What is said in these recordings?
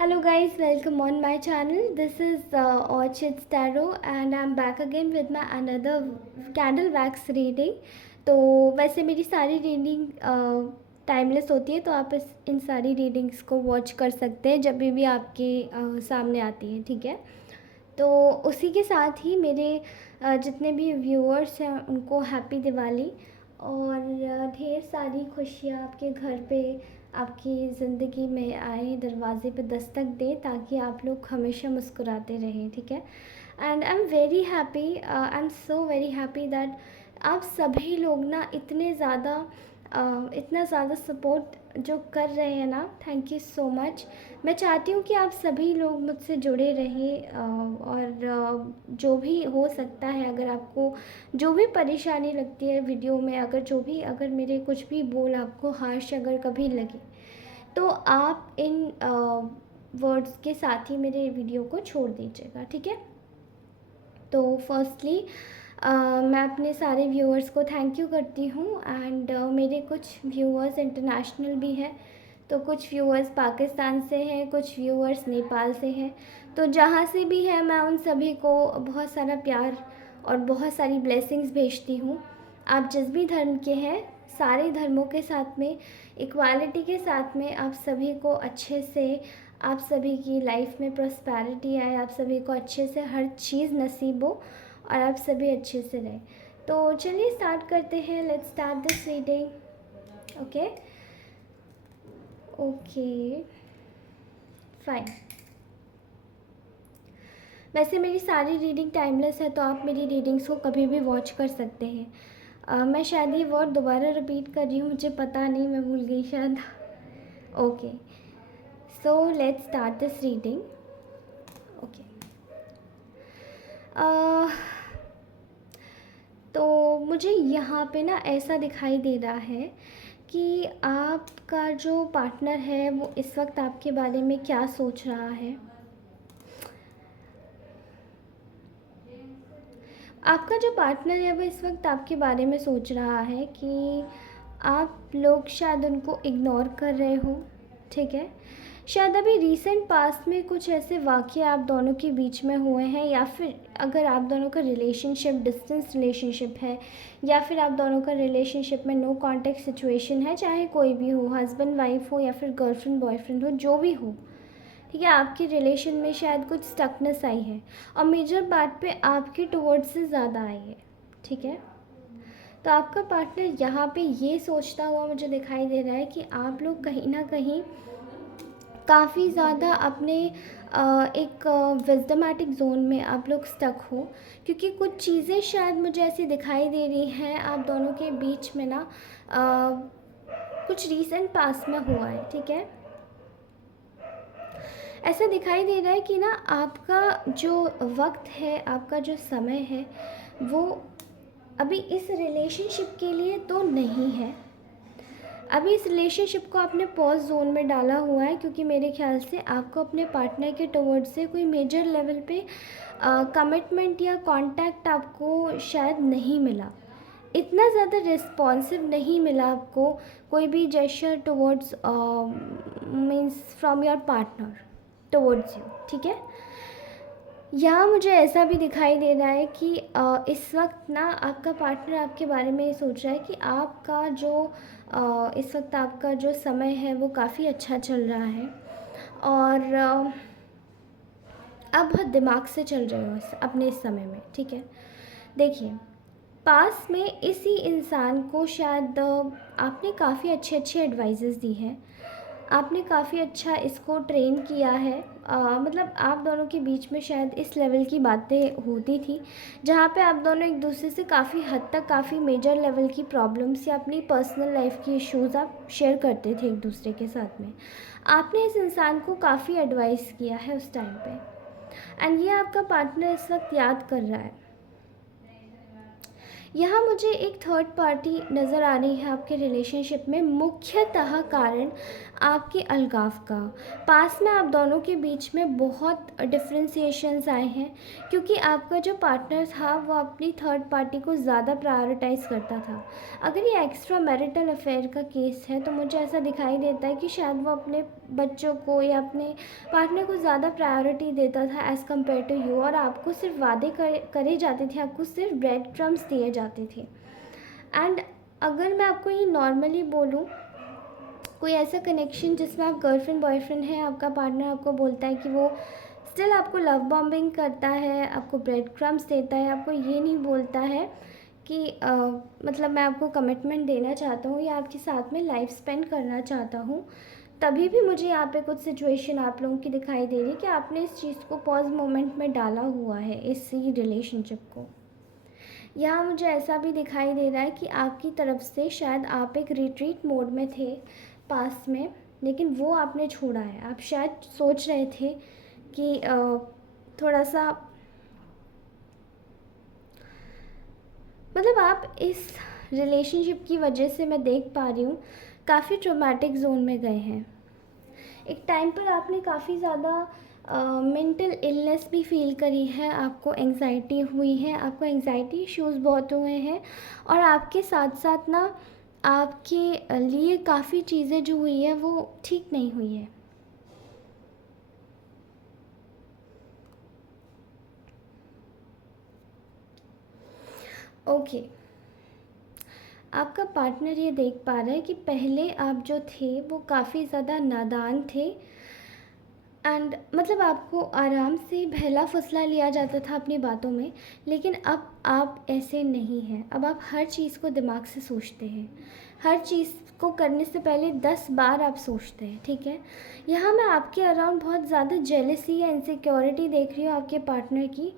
Hello guys, welcome on my channel. This is Orchid Tarot and I'm back again with my another candle wax reading. तो वैसे मेरी सारी reading timeless होती है, तो आप इन सारी रीडिंग्स को वॉच कर सकते हैं जब भी आपके सामने आती है, ठीक है। तो उसी के साथ ही मेरे जितने भी व्यूअर्स हैं उनको हैप्पी दिवाली और ढेर सारी खुशियाँ आपके घर पे, आपकी ज़िंदगी में आए, दरवाज़े पे दस्तक दें, ताकि आप लोग हमेशा मुस्कुराते रहें, ठीक है। And I am very happy, I am so very happy that आप सभी लोग ना इतना ज़्यादा सपोर्ट जो कर रहे हैं ना, थैंक यू सो मच। मैं चाहती हूँ कि आप सभी लोग मुझसे जुड़े रहें और जो भी हो सकता है, अगर आपको जो भी परेशानी लगती है वीडियो में, अगर मेरे कुछ भी बोल आपको हार्श अगर कभी लगे, तो आप इन वर्ड्स के साथ ही मेरे वीडियो को छोड़ दीजिएगा, ठीक है। तो फर्स्टली मैं अपने सारे व्यूअर्स को थैंक यू करती हूँ एंड मेरे कुछ व्यूअर्स इंटरनेशनल भी हैं, तो कुछ व्यूअर्स पाकिस्तान से हैं, कुछ व्यूअर्स नेपाल से हैं। तो जहाँ से भी है मैं उन सभी को बहुत सारा प्यार और बहुत सारी ब्लेसिंग्स भेजती हूँ। आप जिस भी धर्म के हैं, सारे धर्मों के साथ में, इक्वालिटी के साथ में, आप सभी को अच्छे से, आप सभी की लाइफ में प्रॉस्पेरिटी आए, आप सभी को अच्छे से हर चीज़ नसीब हो और आप सभी अच्छे से रहें। तो चलिए स्टार्ट करते हैं, let's start this reading. Okay okay fine. वैसे मेरी सारी रीडिंग टाइमलेस है, तो आप मेरी रीडिंग्स को कभी भी वॉच कर सकते हैं। मैं शायद ये वर्ड दोबारा रिपीट कर रही हूँ, मुझे पता नहीं, मैं भूल गई शायद। Okay, so let's start this reading. Okay, तो मुझे यहाँ पे ना ऐसा दिखाई दे रहा है कि आपका जो पार्टनर है वो इस वक्त आपके बारे में क्या सोच रहा है। आपका जो पार्टनर है वो इस वक्त आपके बारे में सोच रहा है कि आप लोग शायद उनको इग्नोर कर रहे हो, ठीक है। शायद अभी रीसेंट पास्ट में कुछ ऐसे वाक़ये आप दोनों के बीच में हुए हैं, या फिर अगर आप दोनों का रिलेशनशिप डिस्टेंस रिलेशनशिप है, या फिर आप दोनों का रिलेशनशिप में नो कांटेक्ट सिचुएशन है, चाहे कोई भी हो, हस्बैंड वाइफ हो या फिर गर्लफ्रेंड बॉयफ्रेंड हो, जो भी हो, ठीक है। आपके रिलेशन में शायद कुछ स्टकनेस आई है और मेजर बात पे आपकी टुवर्ड्स से ज़्यादा आई है, ठीक है। तो आपका पार्टनर यहाँ पे ये सोचता हुआ मुझे दिखाई दे रहा है कि आप लोग कहीं ना कहीं काफ़ी ज़्यादा अपने एक विज़डमेटिक जोन में आप लोग स्टक हो, क्योंकि कुछ चीज़ें शायद मुझे ऐसी दिखाई दे रही हैं आप दोनों के बीच में ना, कुछ रीसेंट पास्ट में हुआ है, ठीक है। ऐसा दिखाई दे रहा है कि ना आपका जो वक्त है, आपका जो समय है, वो अभी इस रिलेशनशिप के लिए तो नहीं है। अभी इस रिलेशनशिप को आपने पॉज जोन में डाला हुआ है, क्योंकि मेरे ख्याल से आपको अपने पार्टनर के टुवर्ड से कोई मेजर लेवल पे कमिटमेंट या कांटेक्ट आपको शायद नहीं मिला, इतना ज़्यादा रिस्पॉन्सिव नहीं मिला आपको, कोई भी gesture towards means from your partner towards you, ठीक है। यहाँ मुझे ऐसा भी दिखाई दे रहा है कि इस वक्त ना आपका पार्टनर आपके बारे में ये सोच रहा है कि आपका जो इस वक्त आपका जो समय है वो काफ़ी अच्छा चल रहा है और आप बहुत दिमाग से चल रहे हो अपने इस समय में, ठीक है। देखिए, पास में इसी इंसान को शायद आपने काफ़ी अच्छे अच्छे एडवाइजेस दी हैं, आपने काफ़ी अच्छा इसको ट्रेन किया है। मतलब आप दोनों के बीच में शायद इस लेवल की बातें होती थी जहाँ पे आप दोनों एक दूसरे से काफ़ी हद तक काफ़ी मेजर लेवल की प्रॉब्लम्स या अपनी पर्सनल लाइफ की इश्यूज़ आप शेयर करते थे एक दूसरे के साथ में। आपने इस इंसान को काफ़ी एडवाइस किया है उस टाइम पे, एंड ये आपका पार्टनर इस वक्त याद कर रहा है। यहाँ मुझे एक थर्ड पार्टी नज़र आ रही है आपके रिलेशनशिप में, मुख्यतः कारण आपके अलगाव का। पास में आप दोनों के बीच में बहुत डिफरेंशिएशंस आए हैं, क्योंकि आपका जो पार्टनर था वो अपनी थर्ड पार्टी को ज़्यादा प्रायोरिटाइज़ करता था। अगर ये एक्स्ट्रा मैरिटल अफेयर का केस है तो मुझे ऐसा दिखाई देता है कि शायद वो अपने बच्चों को या अपने पार्टनर को ज़्यादा प्रायोरिटी देता था एज़ कम्पेयर टू यू, और आपको सिर्फ वादे करे जाते थे, आपको सिर्फ ब्रेड क्रम्स दिए जाते थे। एंड अगर मैं आपको ये नॉर्मली बोलूँ, कोई ऐसा कनेक्शन जिसमें आप गर्लफ्रेंड बॉयफ्रेंड हैं, आपका पार्टनर आपको बोलता है कि वो स्टिल आपको लव बॉम्बिंग करता है, आपको ब्रेड क्रम्स देता है, आपको ये नहीं बोलता है कि मतलब मैं आपको कमिटमेंट देना चाहता हूँ या आपके साथ में लाइफ स्पेंड करना चाहता हूँ, तभी भी मुझे यहाँ पे कुछ सिचुएशन आप लोगों की दिखाई दे रही है कि आपने इस चीज़ को पॉज मोमेंट में डाला हुआ है, इसी रिलेशनशिप को। यहाँ मुझे ऐसा भी दिखाई दे रहा है कि आपकी तरफ से शायद आप एक रिट्रीट मोड में थे पास में, लेकिन वो आपने छोड़ा है। आप शायद सोच रहे थे कि थोड़ा सा, मतलब आप इस रिलेशनशिप की वजह से मैं देख पा रही हूँ काफ़ी ट्रॉमेटिक जोन में गए हैं। एक टाइम पर आपने काफ़ी ज़्यादा मेंटल इलनेस भी फील करी है, आपको एंग्जाइटी हुई है, आपको एंग्जाइटी इश्यूज़ बहुत हुए हैं, और आपके साथ साथ ना आपके लिए काफ़ी चीज़ें जो हुई है वो ठीक नहीं हुई है। ओके, आपका पार्टनर ये देख पा रहा है कि पहले आप जो थे वो काफ़ी ज़्यादा नादान थे, एंड मतलब आपको आराम से बहला फुसला लिया जाता था अपनी बातों में, लेकिन अब आप ऐसे नहीं हैं। अब आप हर चीज़ को दिमाग से सोचते हैं, हर चीज़ को करने से पहले 10 बार आप सोचते हैं, ठीक है। यहाँ मैं आपके अराउंड बहुत ज़्यादा जेलसी या इनसिक्योरिटी देख रही हूँ आपके पार्टनर की,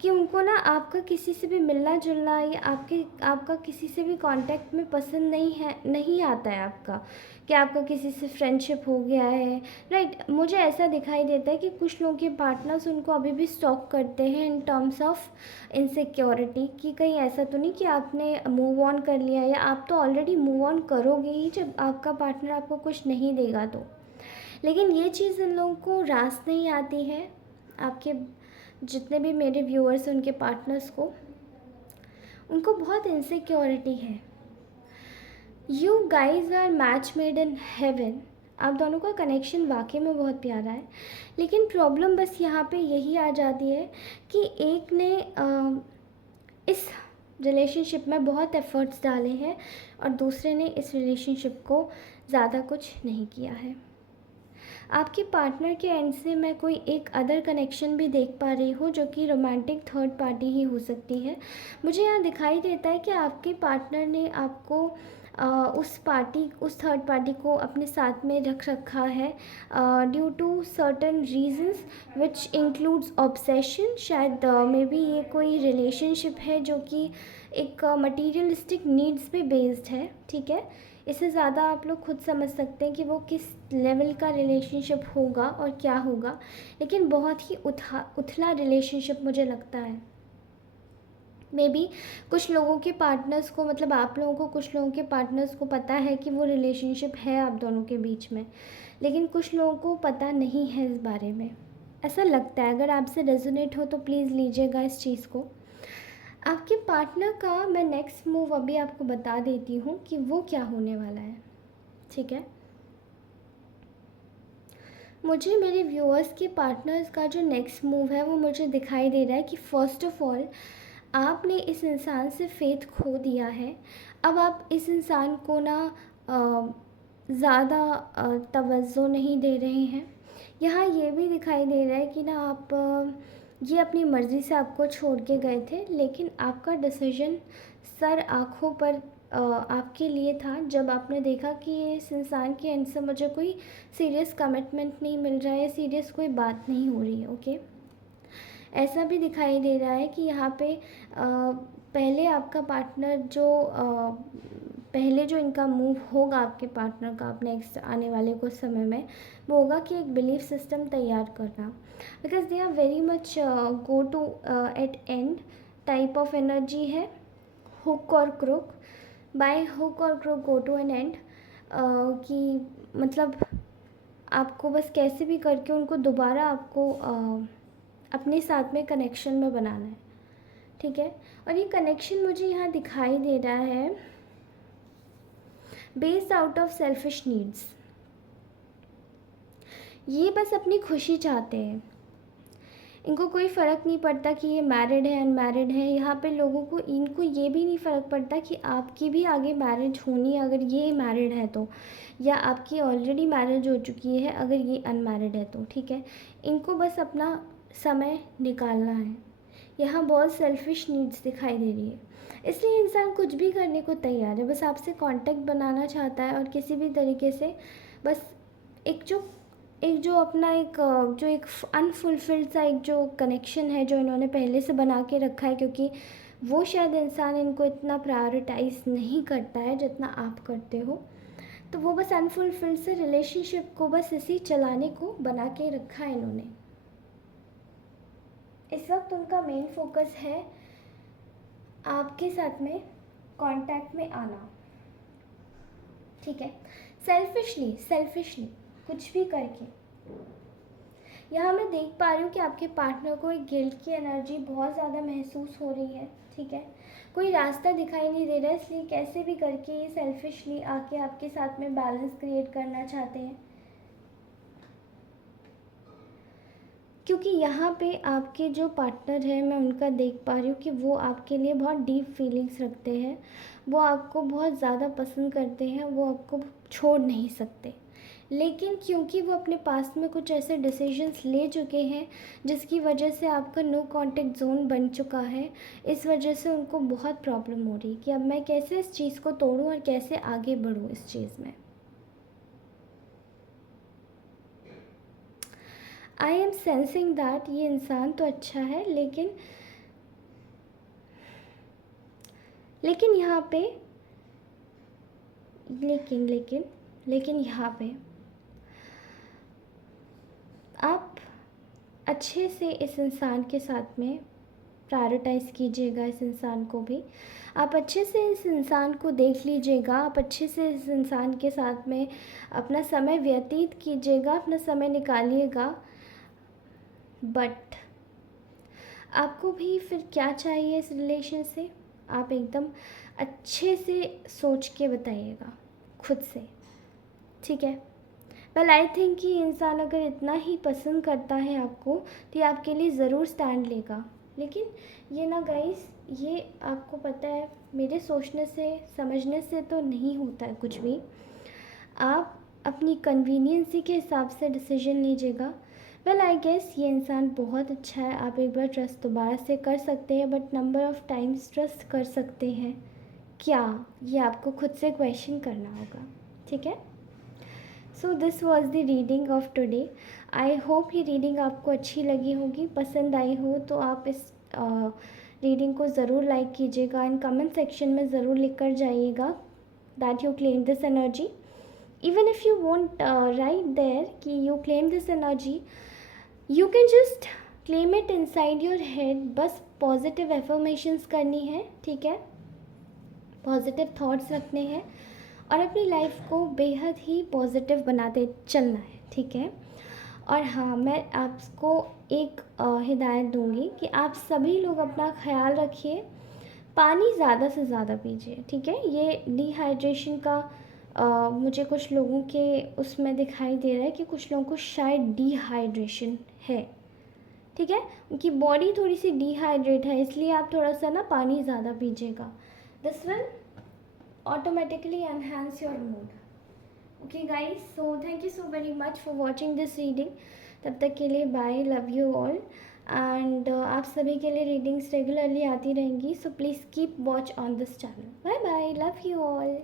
कि उनको ना आपका किसी से भी मिलना जुलना या आपका किसी से भी कांटेक्ट में पसंद नहीं आता है आपका, कि आपका किसी से फ्रेंडशिप हो गया है, राइट। मुझे ऐसा दिखाई देता है कि कुछ लोगों के पार्टनर्स उनको अभी भी स्टॉक करते हैं इन टर्म्स ऑफ इनसिक्योरिटी, कि कहीं ऐसा तो नहीं कि आपने मूव ऑन कर लिया, या आप तो ऑलरेडी मूव ऑन करोगे ही जब आपका पार्टनर आपको कुछ नहीं देगा तो। लेकिन ये चीज़ इन लोगों को रास नहीं आती है। आपके जितने भी मेरे व्यूअर्स हैं उनके पार्टनर्स को, उनको बहुत इनसिक्योरिटी है। You guys are match made in heaven. आप दोनों का कनेक्शन वाकई में बहुत प्यारा है, लेकिन प्रॉब्लम बस यहाँ पे यही आ जाती है कि एक ने इस रिलेशनशिप में बहुत एफ़र्ट्स डाले हैं और दूसरे ने इस रिलेशनशिप को ज़्यादा कुछ नहीं किया है। आपके पार्टनर के एंड से मैं कोई एक अदर कनेक्शन भी देख पा रही हूँ, जो कि रोमांटिक थर्ड पार्टी ही हो सकती है। मुझे यहाँ दिखाई देता है कि आपके पार्टनर ने आपको उस थर्ड पार्टी को अपने साथ में रख रखा है due to certain reasons which includes obsession. शायद मे बी ये कोई रिलेशनशिप है जो कि एक मटीरियलिस्टिक नीड्स पे बेस्ड है, ठीक है। इससे ज़्यादा आप लोग खुद समझ सकते हैं कि वो किस लेवल का रिलेशनशिप होगा और क्या होगा, लेकिन बहुत ही उथला रिलेशनशिप मुझे लगता है। मे बी कुछ लोगों के पार्टनर्स को, मतलब आप लोगों को, कुछ लोगों के पार्टनर्स को पता है कि वो रिलेशनशिप है आप दोनों के बीच में, लेकिन कुछ लोगों को पता नहीं है इस बारे में, ऐसा लगता है। अगर आपसे रेजोनेट हो तो प्लीज़ लीजिएगा इस चीज़ को। आपके पार्टनर का मैं नेक्स्ट मूव अभी आपको बता देती हूँ कि वो क्या होने वाला है, ठीक है। मुझे मेरे व्यूअर्स के पार्टनर्स का जो नेक्स्ट मूव है वो मुझे दिखाई दे रहा है कि फ़र्स्ट ऑफ़ ऑल आपने इस इंसान से फेथ खो दिया है। अब आप इस इंसान को ना ज़्यादा तवज्जो नहीं दे रहे हैं। यहाँ ये भी दिखाई दे रहा है कि ना आप ये अपनी मर्ज़ी से आपको छोड़ के गए थे, लेकिन आपका डिसीजन सर आँखों पर आपके लिए था, जब आपने देखा कि इस इंसान के एंड से मुझे कोई सीरियस कमिटमेंट नहीं मिल रहा है, सीरियस कोई बात नहीं हो रही है, ओके। ऐसा भी दिखाई दे रहा है कि यहाँ पे पहले आपका पार्टनर जो पहले जो इनका मूव होगा आपके पार्टनर का अब नेक्स्ट आने वाले कुछ समय में, वो होगा कि एक बिलीफ सिस्टम तैयार करना, because they are very much go to at end type of energy है, hook or crook, by hook or crook go to an end, कि मतलब आपको बस कैसे भी करके उनको दोबारा आपको अपने साथ में कनेक्शन में बनाना है, ठीक है। और ये कनेक्शन मुझे यहाँ दिखाई दे रहा है based out of selfish needs. ये बस अपनी खुशी चाहते हैं, इनको कोई फ़र्क नहीं पड़ता कि ये मैरिड है अनमैरिड है। यहाँ पे लोगों को इनको ये भी नहीं फ़र्क पड़ता कि आपकी भी आगे मैरिज होनी है अगर ये मैरिड है तो, या आपकी ऑलरेडी मैरिज हो चुकी है अगर ये अनमैरिड है तो, ठीक है। इनको बस अपना समय निकालना है। यहाँ बहुत सेल्फिश नीड्स दिखाई दे रही है, इसलिए इंसान कुछ भी करने को तैयार है, बस आपसे कांटेक्ट बनाना चाहता है और किसी भी तरीके से बस एक जो अपना जो एक अनफुलफिल्ड सा एक जो कनेक्शन है जो इन्होंने पहले से बना के रखा है, क्योंकि वो शायद इंसान इनको इतना प्रायोरिटाइज नहीं करता है जितना आप करते हो, तो वो बस अनफुलफिल्ड से रिलेशनशिप को बस इसी चलाने को बना के रखा है इन्होंने। इस वक्त उनका मेन फोकस है आपके साथ में कांटेक्ट में आना, ठीक है। सेल्फिशली कुछ भी करके। यहाँ मैं देख पा रही हूँ कि आपके पार्टनर को एक गिल्ट की एनर्जी बहुत ज़्यादा महसूस हो रही है, ठीक है। कोई रास्ता दिखाई नहीं दे रहा है, इसलिए कैसे भी करके ये सेल्फिशली आके आपके साथ में बैलेंस क्रिएट करना चाहते हैं, क्योंकि यहाँ पे आपके जो पार्टनर है मैं उनका देख पा रही हूँ कि वो आपके लिए बहुत डीप फीलिंग्स रखते हैं, वो आपको बहुत ज़्यादा पसंद करते हैं, वो आपको छोड़ नहीं सकते। लेकिन क्योंकि वो अपने पास में कुछ ऐसे डिसीजंस ले चुके हैं जिसकी वजह से आपका नो कांटेक्ट जोन बन चुका है, इस वजह से उनको बहुत प्रॉब्लम हो रही है कि अब मैं कैसे इस चीज़ को तोड़ूं और कैसे आगे बढ़ूं इस चीज़ में। आई एम सेंसिंग दैट ये इंसान तो अच्छा है, लेकिन यहाँ पे लेकिन यहाँ पे आप अच्छे से इस इंसान के साथ में प्रायोरिटाइज़ कीजिएगा, इस इंसान को भी आप अच्छे से इस इंसान को देख लीजिएगा, आप अच्छे से इस इंसान के साथ में अपना समय व्यतीत कीजिएगा, अपना समय निकालिएगा। बट आपको भी फिर क्या चाहिए इस रिलेशन से, आप एकदम अच्छे से सोच के बताइएगा खुद से, ठीक है। वेल आई थिंक कि इंसान अगर इतना ही पसंद करता है आपको तो ये आपके लिए ज़रूर स्टैंड लेगा। लेकिन ये ना गाइस, ये आपको पता है मेरे सोचने से समझने से तो नहीं होता है कुछ भी। आप अपनी कन्वीनियंसी के हिसाब से डिसीजन लीजिएगा। वेल आई गेस ये इंसान बहुत अच्छा है, आप एक बार ट्रस्ट दोबारा से कर सकते हैं, but number of times trust कर सकते हैं क्या, ये आपको खुद से क्वेश्चन करना होगा, ठीक है। So this was the reading of today. I hope ये रीडिंग आपको अच्छी लगी होगी, पसंद आई हो तो आप इस रीडिंग को ज़रूर लाइक कीजिएगा एंड कमेंट सेक्शन में ज़रूर लिख कर जाइएगा that you claim this energy. Even if you want write there कि you claim this energy, you can just claim it inside your head. बस पॉजिटिव एफर्मेशंस करनी है, ठीक है, पॉजिटिव थॉट्स रखने हैं और अपनी लाइफ को बेहद ही पॉजिटिव बनाते चलना है, ठीक है। और हाँ, मैं आपको एक हिदायत दूंगी कि आप सभी लोग अपना ख्याल रखिए, पानी ज़्यादा से ज़्यादा पीजिए, ठीक है। ये डिहाइड्रेशन का मुझे कुछ लोगों के उसमें दिखाई दे रहा है कि कुछ लोगों को शायद डिहाइड्रेशन है, ठीक है, उनकी बॉडी थोड़ी सी डिहाइड्रेट है, इसलिए आप थोड़ा सा ना पानी ज़्यादा पीजिएगा। This will automatically enhance your mood. Okay guys, so thank you so very much for watching this reading. तब तक के लिए bye, love you all and आप सभी के लिए रीडिंग्स रेगुलरली आती रहेंगी, so please keep watch on this channel. Bye bye, love you all.